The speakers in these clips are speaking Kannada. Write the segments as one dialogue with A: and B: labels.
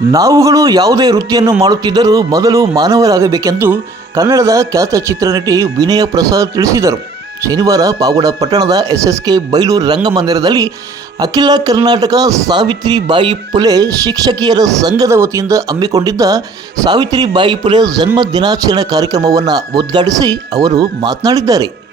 A: ನಾವುಗಳು ಯಾವುದೇ ವೃತ್ತಿಯನ್ನು ಮಾಡುತ್ತಿದ್ದರೂ ಮೊದಲು ಮಾನವರಾಗಬೇಕೆಂದು ಕನ್ನಡದ ಖ್ಯಾತ ಚಿತ್ರನಟಿ ವಿನಯ ಪ್ರಸಾದ್ ತಿಳಿಸಿದರು. ಶನಿವಾರ ಪಾವಗಡ ಪಟ್ಟಣದ ಎಸ್ ಎಸ್ ಕೆ ಬೈಲೂರು ರಂಗಮಂದಿರದಲ್ಲಿ ಅಖಿಲ ಕರ್ನಾಟಕ ಸಾವಿತ್ರಿಬಾಯಿ ಪುಲೆ ಶಿಕ್ಷಕಿಯರ ಸಂಘದ ವತಿಯಿಂದ ಹಮ್ಮಿಕೊಂಡಿದ್ದ ಸಾವಿತ್ರಿಬಾಯಿ ಪುಲೆ ಜನ್ಮ ದಿನಾಚರಣೆ ಕಾರ್ಯಕ್ರಮವನ್ನು ಉದ್ಘಾಟಿಸಿ ಅವರು ಮಾತನಾಡಿದ್ದಾರೆ.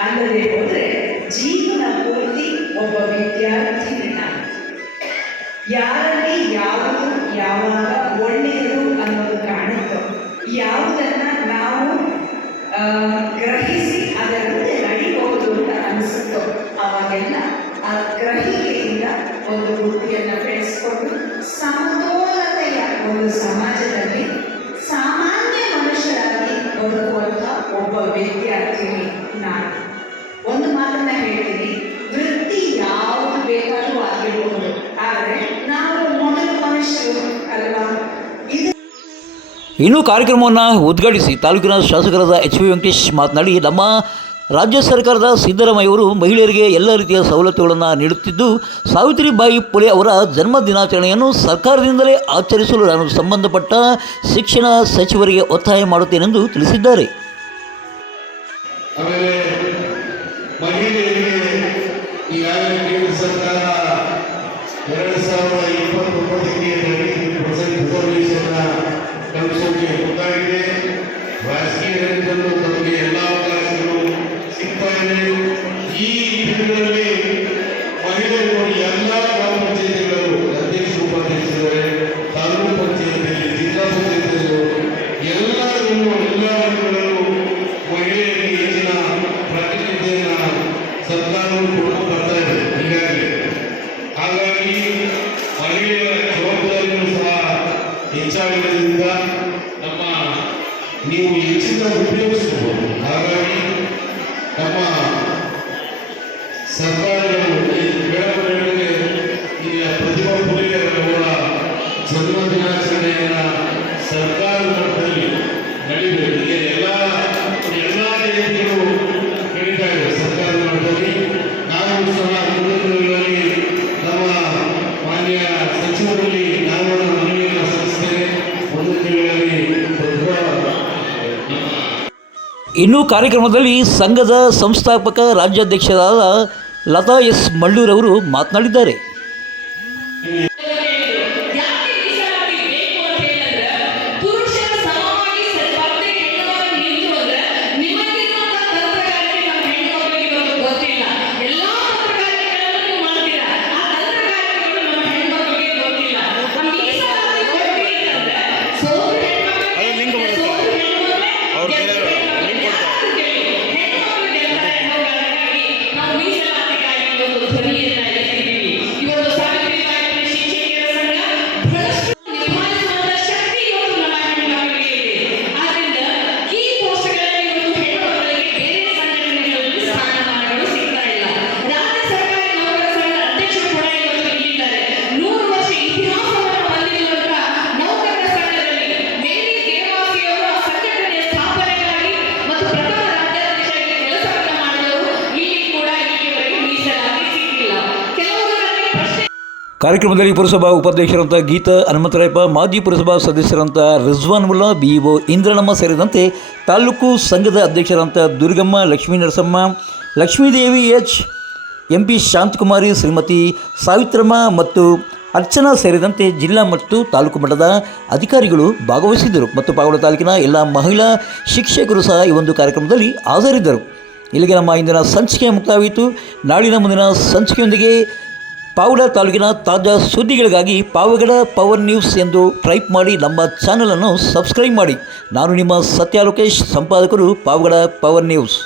B: ಅಲ್ಲದೆ ಹೋದರೆ ಜೀವನ ಪೂರ್ತಿ ಒಬ್ಬ ವಿದ್ಯಾರ್ಥಿನಿ ನಾನು ಯಾರಲ್ಲಿ ಯಾವುದು ಯಾವಾಗ ಒಳ್ಳೆಯದು ಅನ್ನೋದು ಕಾಣುತ್ತೋ, ಯಾವುದನ್ನು ನಾವು ಗ್ರಹಿಸಿ ಅದರಂತೆ ನಡಿಬಹುದು ಅಂತ ಅನಿಸುತ್ತೋ ಅವಾಗೆಲ್ಲ ಆ ಗ್ರಹಿಕೆಯಿಂದ ಒಂದು ವೃತ್ತಿಯನ್ನು ಬೆಳೆಸ್ಕೊಂಡು ಸಮತೋಲತೆಯ ಒಂದು ಸಮಾಜದಲ್ಲಿ ಸಾಮಾನ್ಯ ಮನುಷ್ಯರಾಗಿ ಬದುಕುವಂಥ ಒಬ್ಬ ವಿದ್ಯಾರ್ಥಿನಿ ನಾನು. ಒಂದು ಮಾತನ್ನ ಹೇಳ್ತೀನಿ ವೃತ್ತಿ ಯಾವುದು ಬೇಕಾದ್ರೂ ಆಗಿರಬಹುದು ಆದರೆ ನಾವು ಮೊದಲು ಮನುಷ್ಯರು ಅಲ್ವಾ? ಇದು
A: ಇನ್ನು ಕಾರ್ಯಕ್ರಮವನ್ನು ಉದ್ಘಾಟಿಸಿ ತಾಲೂಕಿನ ಶಾಸಕರಾದ ಎಚ್ ವಿ ವೆಂಕಟೇಶ್ ಮಾತನಾಡಿ ನಮ್ಮ ರಾಜ್ಯ ಸರ್ಕಾರದ ಸಿದ್ದರಾಮಯ್ಯವರು ಮಹಿಳೆಯರಿಗೆ ಎಲ್ಲ ರೀತಿಯ ಸವಲತ್ತುಗಳನ್ನು ನೀಡುತ್ತಿದ್ದು ಸಾವಿತ್ರಿಬಾಯಿ ಪುಲೆ ಅವರ ಜನ್ಮ ದಿನಾಚರಣೆಯನ್ನು ಸರ್ಕಾರದಿಂದಲೇ ಆಚರಿಸಲು ನಾನು ಸಂಬಂಧಪಟ್ಟ ಶಿಕ್ಷಣ ಸಚಿವರಿಗೆ ಒತ್ತಾಯ ಮಾಡುತ್ತೇನೆಂದು ತಿಳಿಸಿದ್ದಾರೆ.
C: ಆಮೇಲೆ ಮಹಿಳೆಯರಿಗೆ ಈಗಾಗಲೇ ಕೇಂದ್ರ ಸರ್ಕಾರ ಎರಡು ಸಾವಿರದ ಇಪ್ಪತ್ತೊಂಬತ್ತಕ್ಕೆ ನೈಂಟಿ ಪರ್ಸೆಂಟ್ ರಿಸರ್ವೇಷನ್ ಕಲ್ಪಿಸೋಕೆ ಮುಂದಾಗಿದೆ ರಾಜಕೀಯ ಕೊಡ್ತಾ ಬರ್ತಾ ಇದೆ, ಹೀಗಾಗಿ. ಹಾಗಾಗಿ ಮಹಿಳೆಯರ ಜವಾಬ್ದಾರಿಯನ್ನು ಸಹ ಹೆಚ್ಚಾಗಿರೋದ್ರಿಂದ ನಮ್ಮ ನೀವು ಹೆಚ್ಚಿನ ಉಪಯೋಗಿಸಬಹುದು. ಹಾಗಾಗಿ ನಮ್ಮ
A: ಇನ್ನು ಕಾರ್ಯಕ್ರಮದಲ್ಲಿ ಸಂಘದ ಸಂಸ್ಥಾಪಕ ರಾಜ್ಯಾಧ್ಯಕ್ಷರಾದ ಲತಾ ಎಸ್ ಮಳ್ಳೂರವರು ಮಾತನಾಡಿದ್ದಾರೆ. ಕಾರ್ಯಕ್ರಮದಲ್ಲಿ ಪುರಸಭಾ ಉಪಾಧ್ಯಕ್ಷರಂತ ಗೀತಾ ಹನುಮಂತರಾಯಪ್ಪ, ಮಾಜಿ ಪುರಸಭಾ ಸದಸ್ಯರಂತ ರಿಜ್ವಾನ್ ಮುಲ್ಲಾ, ಬಿಇಒ ಇಂದ್ರನಮ್ಮ ಸೇರಿದಂತೆ ತಾಲೂಕು ಸಂಘದ ಅಧ್ಯಕ್ಷರಂತ Durgamma, Lakshmi Narasamma, Lakshmidevi H M P Shanthakumari, Shrimati Savitramma ಮತ್ತು ಅರ್ಚನಾ ಸೇರಿದಂತೆ ಜಿಲ್ಲಾ ಮತ್ತು ತಾಲೂಕು ಮಟ್ಟದ ಅಧಿಕಾರಿಗಳು ಭಾಗವಹಿಸಿದ್ದರು ಮತ್ತು ಪಾಗೋಡ ತಾಲೂಕಿನ ಎಲ್ಲ ಮಹಿಳಾ ಶಿಕ್ಷಕರು ಸಹ ಈ ಒಂದು ಕಾರ್ಯಕ್ರಮದಲ್ಲಿ ಹಾಜರಿದ್ದರು. ಇಲ್ಲಿಗೆ ನಮ್ಮ ಇಂದಿನ ಸಂಚಿಕೆ ಮುಕ್ತಾಯಿತು ನಾಳಿನ ಮುಂದಿನ ಸಂಚಿಕೆಯೊಂದಿಗೆ ಪಾವಗಡ ತಾಲೂಕಿನ ತಾಜಾ ಸುದ್ದಿಗಳಿಗಾಗಿ ಪಾವಗಡ ಪವರ್ ನ್ಯೂಸ್ ಎಂದು ಟೈಪ್ ಮಾಡಿ ನಮ್ಮ ಚಾನಲನ್ನು ಸಬ್ಸ್ಕ್ರೈಬ್ ಮಾಡಿ. ನಾನು ನಿಮ್ಮ ಸತ್ಯ ಲೋಕೇಶ್, ಸಂಪಾದಕರು ಪಾವಗಡ ಪವರ್ ನ್ಯೂಸ್.